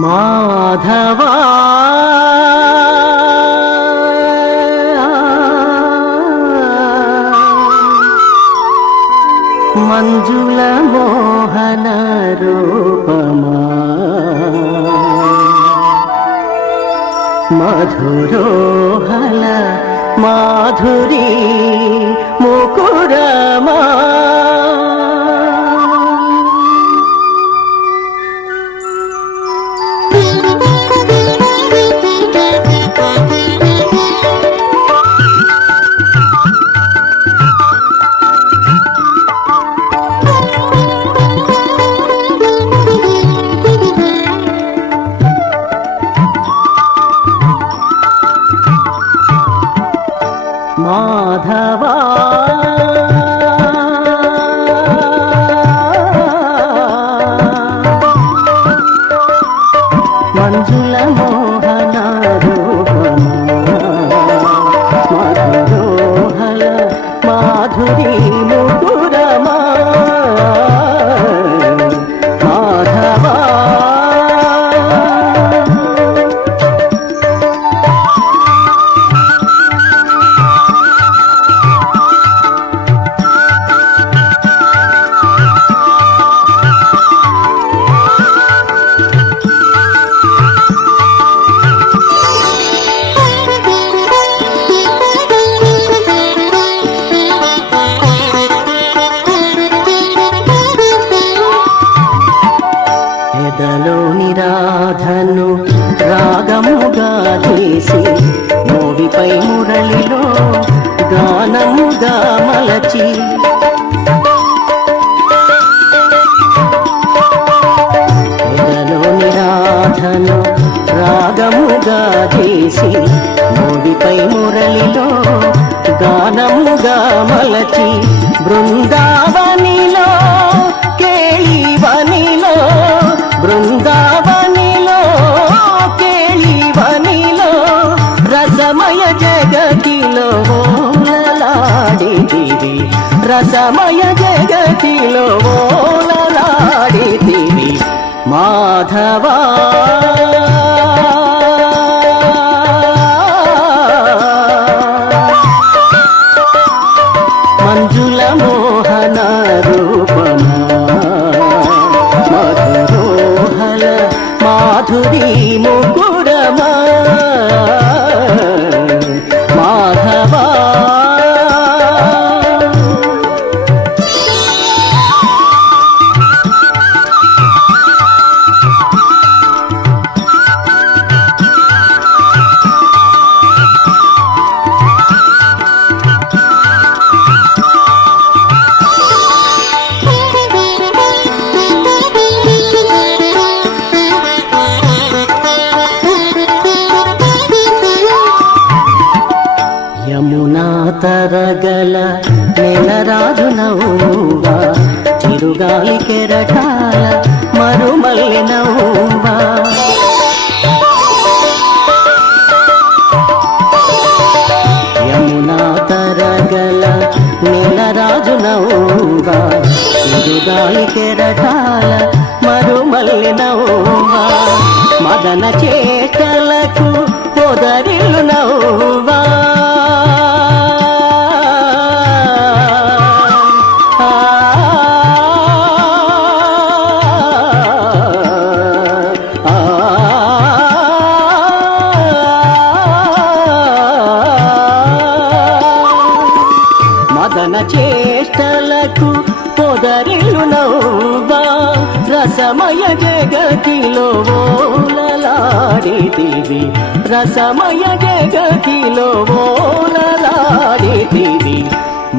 మాధవా మంజుల మోహన రూపమా మధురోహల మాధురీ ముకురమా మాధవా మంజుల మోహన రూపమా మధురోహల మాధురీ ముకురమా మాధవా ఎదలోని రాధను రాగముగా చేసి మోవిపై మురళిలో గానముగా మలచి ఎదలోని రాధను రాగముగా చేసి మోవిపై మురళిలో గానముగా మలచి బృందావనిలో కేళివనిలో బృందావనిలో కేళివనిలో రసమయ జగతిలో ఓలలాడితివి రసమయ జగతిలో ఓలలాడితివి మాధవా మంజుల మోహన రూపమా మధురోహల మాధురీ ముకురమా మాధవా యమునా తరగల నెలరాజు నవ్వా చిరుగాలి కెరటాల మరుమల్లి నవ్వా యమునా తరగల నెలరాజు నవ్వా చిరుగాలి కెరటాల మరుమల్లి నవ్వా మదన చేతలకు పొదరిల్లు నవ్వా మదన చేష్టలకు పొదరిల్లు నవ్వా రసమయ జగతిలో ఓలలాడితివి రసమయ జగతిలో ఓలలాడితివి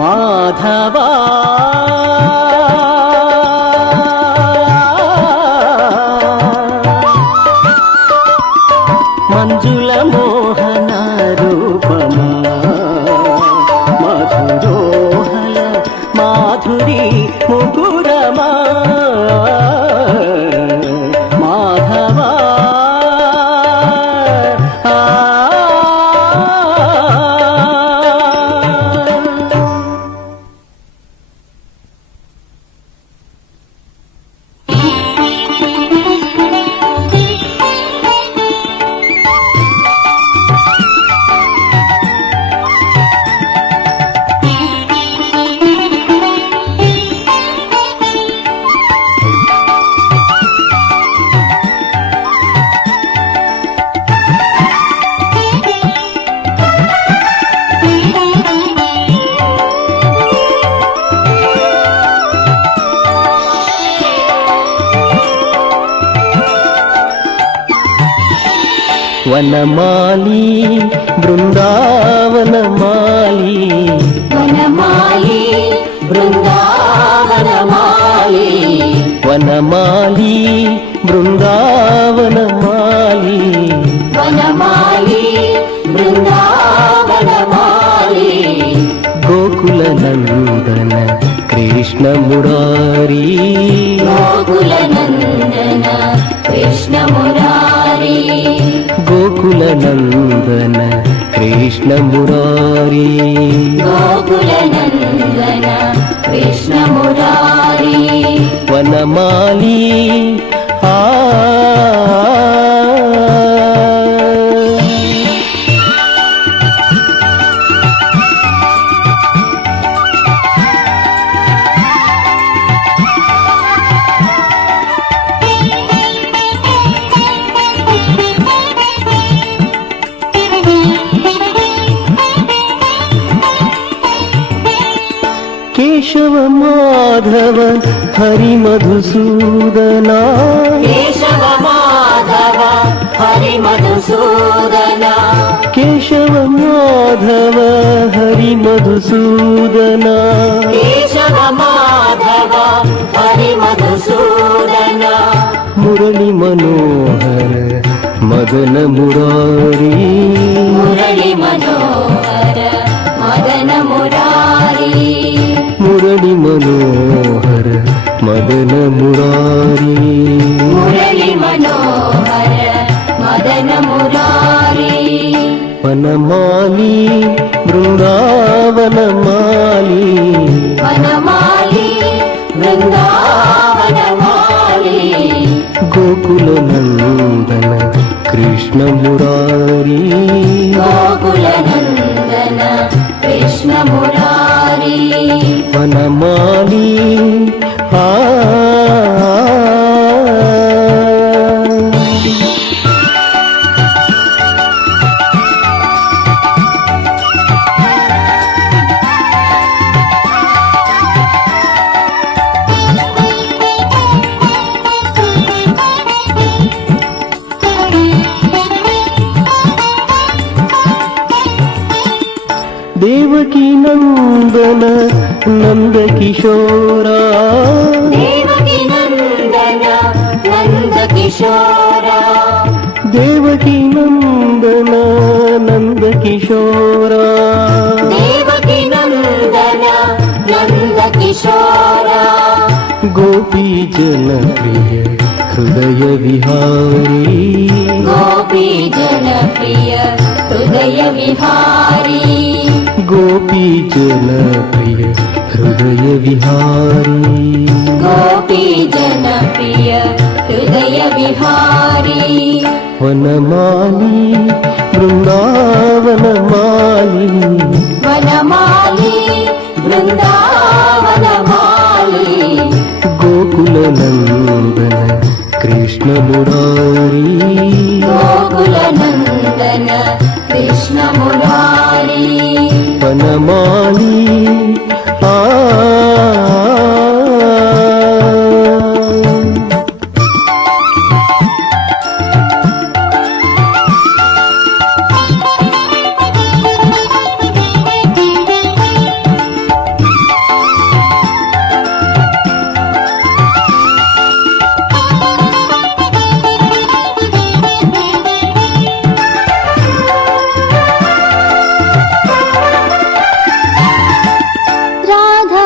మాధవా మంజుల మోహన రూపమా మధురోహల మాధురీ ముకురమా మాధవా వనమాలి బృందావనమాలి వనమాలి బృందావనమాలి వనమాలి బృందావనమాలి వనమాలి బృందావనమాలి గోకుల నందన కృష్ణ మురారి గోకుల నందన కృష్ణ మురారి గోకుల నందన కృష్ణ మురారి గోకుల నందన కృష్ణ మురారి వనమాలి ఆ కేశవ మాధవ హరి మధుసూదనా కేశవ మాధవ హరి మధుసూదన కేశవ మాధవ హరి మధుసూదనా కేశవ మాధవ హరి మధుసూదన మురళి మనోహర మదన మురారి మురళి మనోహర మదన మురారి మురళి మనోహర మదన మురారి మురళి మనోహర మదన మురారి వనమాలి బృందావనమాలి వనమాలి బృందావనమాలి గోకుల నందన కృష్ణ మురారి గోకుల నందన కృష్ణ మురారి వనమాలి ఆ దేవకీ నందన నందకిశోరా దేవకి నందన నందకిశోరా దేవకీ నందన నందకిశోరా దేవకి నందన నందకిశోరా గోపీ జన ప్రియ హృదయ విహారీ గోపీ జన ప్రియ హృదయ విహారీ గోపీ జన ప్రియ హృదయ విహారీ గోపీ జన ప్రియ హృదయ విహారీ వనమాలి బృందావనమాలి వనమాలి బృందావనమాలి గోకుల నందన కృష్ణ మురారి గోకుల నందన కృష్ణ మురారి వనమాలి ఆ రాధా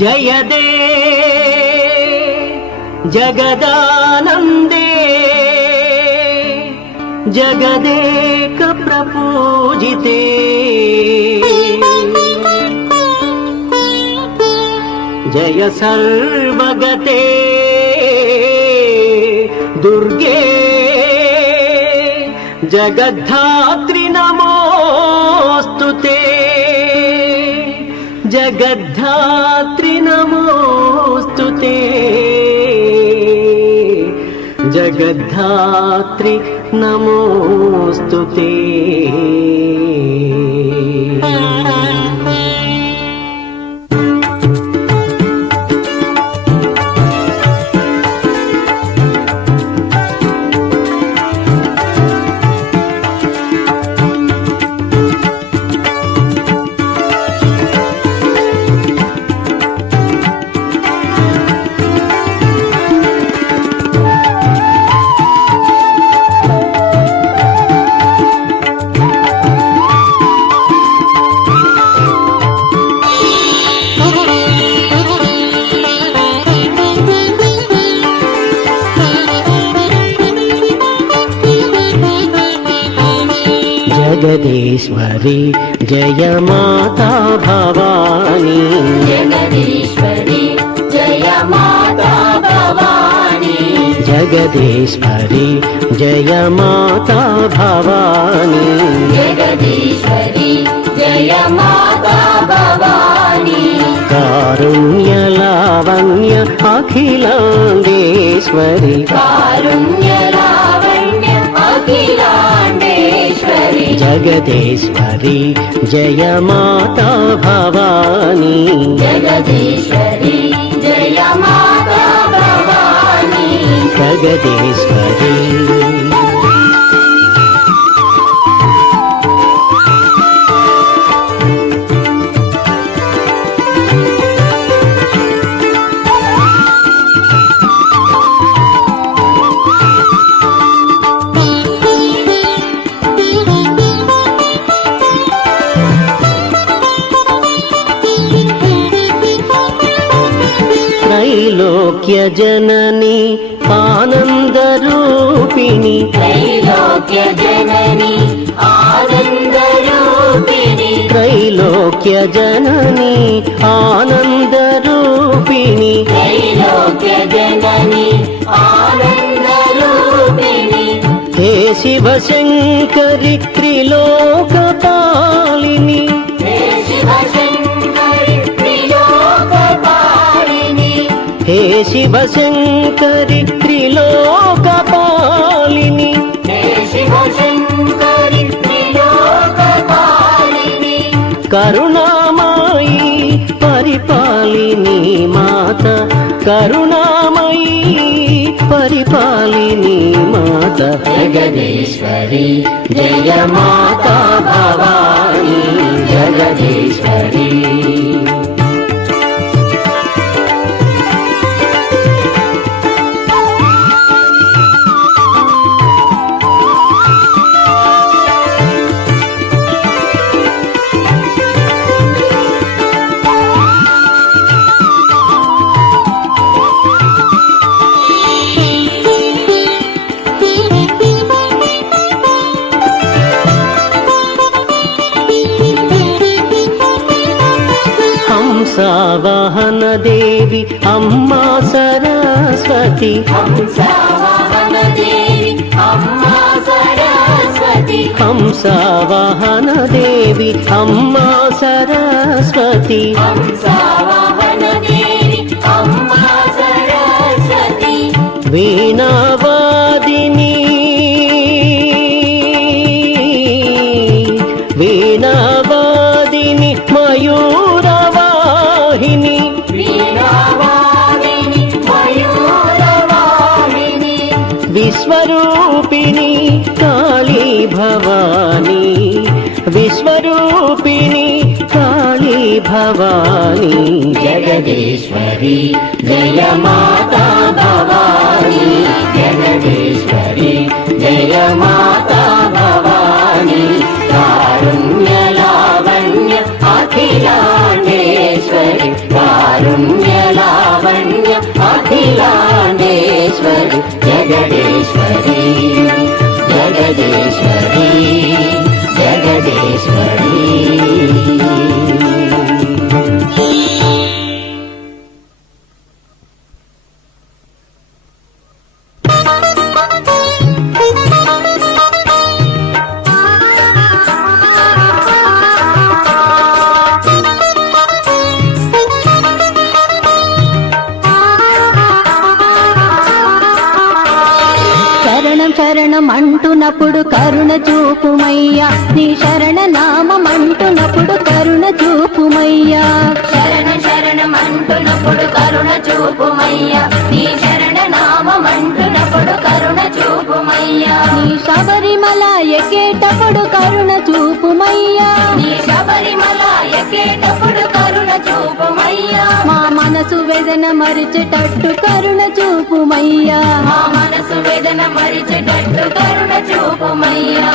जयदे जगदानन्दे जगदेक प्रपूजिते जय सर्वगते दुर्गे जगद्धात्री नमोस्तुते जगद्धात्री नमोस्तुते जगद्धात्री नमोस्तुते जगदीश्वरी जय माता भवानी जगदीश्वरी जय माता भवानी जगदीश्वरी जय माता भवानी जगदीश्वरी जय माता भवानी कारुण्य लावण्य अखिलांडेश्वरी कारुण्य लावण्य अखिलांडेश्वरी जगदीश्वरी जय माता भवानी जगदीश्वरी जय माता भवानी जगदीश्वरी त्रैलोक्य जननी आनंद रूपिणी त्रैलोक्य जननी आनंद रूपिणी त्रैलोक्य जननी आनंद रूपिणी त्रैलोक्य जननी आनंद रूपिणी हे शिव शंकरि त्रिलोकपालिनी हे शिव शंकरि त्रिलोकपालिनी हे शिव शंकरि त्रिलोकपालिनी हे शिव शंकरि त्रिलोकपालिनी करुणामयी परिपालिनी माता करुणामयी परिपालिनी माता जगदीश्वरी जय माता भवानी जगदीश्वरी हंसावाहन देवी अम्मा सरस्वती हंसावाहन देवी अम्मा सरस्वती हंसावाहन देवी अम्मा सरस्वती हंसावाहन देवी अम्मा सरस्वती वीणावादिनी वीणावादिनी मयूरवाहिनी वीणावादिनी मयूरवाहिनी विश्वरूपिणी काली भवानी विश्वरूपिणी काली भवानी जगदीश्वरी जय माता भवानी जगदीश्वरी जय माता भवानी कारुण्य लावण्य अखिलांडेश्वरी कारुण्य నామమంటున్నప్పుడు కరుణ చూపుమయ్యా నీ శరణ నామమంటున్నప్పుడు కరుణ చూపుమయ్యా శరణం శరణమంటున్నప్పుడు కరుణ చూపుమయ్యా నీ శరణ నామమంటున్నప్పుడు కరుణ చూపుమయ్యా నీ శబరిమల ఎక్కేటప్పుడు కరుణ చూపుమయ్యా నీ శబరిమల ఎక్కేటప్పుడు కరుణ చూపుమయ్యా మా మనసు వేదన మరిచేటట్టు కరుణ చూపుమయ్యా మా మనసు వేదన మరిచేటట్టు కరుణ చూపుమయ్యా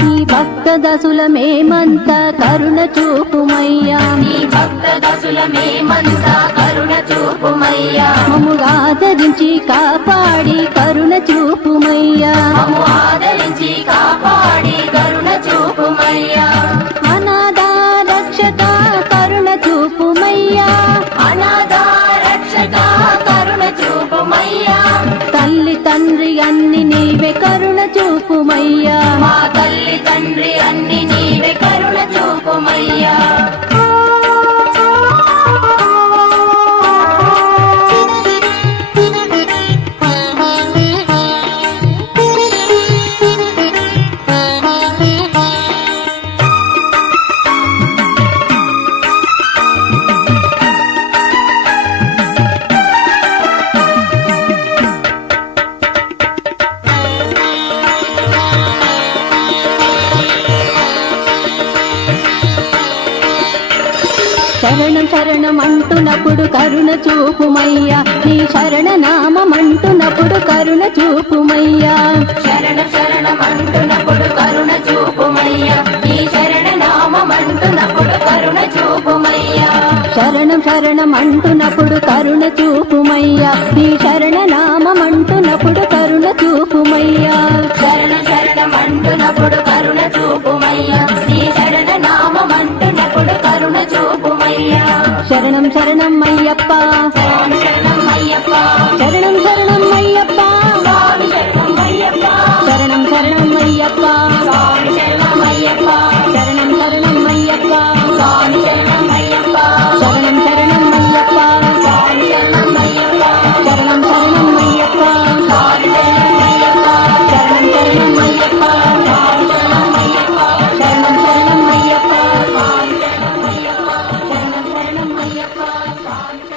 నీ భక్త దశల మేమంతా కరుణ చూపుమయ్యా నీ భక్త దశల మేమంతా కరుణ చూపుమయ్యా మమ్ము ఆదరించి కాపాడి కరుణ చూపుమయ్యా మమ్ము ఆదరించి కాపాడి కరుణ చూపుమయ్యా అనాథ రక్షక కరుణ చూపుమయ్యా అనాథ రక్షక కరుణ చూపుమయ్యా తల్లి తండ్రి అన్ని నీవే కరుణ చూపుమయ్యా మా తల్లి తండ్రి అన్ని నీవే కరుణ చూపుమయ్యా శరణం శరణం అంటున్నప్పుడు కరుణ చూపుమయ్యా నీ శరణ నామమంటున్నప్పుడు కరుణ చూపుమయ్యా శరణం శరణమంటున్నప్పుడు కరుణ చూపుమయ్యా నీ శరణ నామమంటున్నప్పుడు కరుణ చూపుమయ్యా శరణం శరణం అంటున్నప్పుడు కరుణ చూపుమయ్యా నీ శరణ నామమంటున్నప్పుడు కరుణ చూపుమయ్యా శరణ శరణమంటున్నప్పుడు కరుణ చూపుమయ్యా నీ శరణ నామమంటున్నప్పుడు కరుణ చూపుమయ్యా శరణం శరణం అయ్యప్ప స్వామి శరణం అయ్యప్ప శరణం శరణం అయ్యప్ప స్వామి శరణం అయ్యప్ప శరణం శరణం అయ్యప్ప స్వామి శరణం అయ్యప్ప శరణం శరణం అయ్యప్ప స్వామి శరణం అయ్యప్ప శరణం శరణం అయ్యప్ప స్వామి శరణం అయ్యప్ప శరణం శరణం అయ్యప్ప స్వామి శరణం అయ్యప్ప శరణం శరణం అయ్యప్ప స్వామి శరణం అయ్యప్ప శరణం శరణం అయ్యప్ప స్వామి శరణం అయ్యప్ప శరణం శరణం అయ్యప్ప స్వామి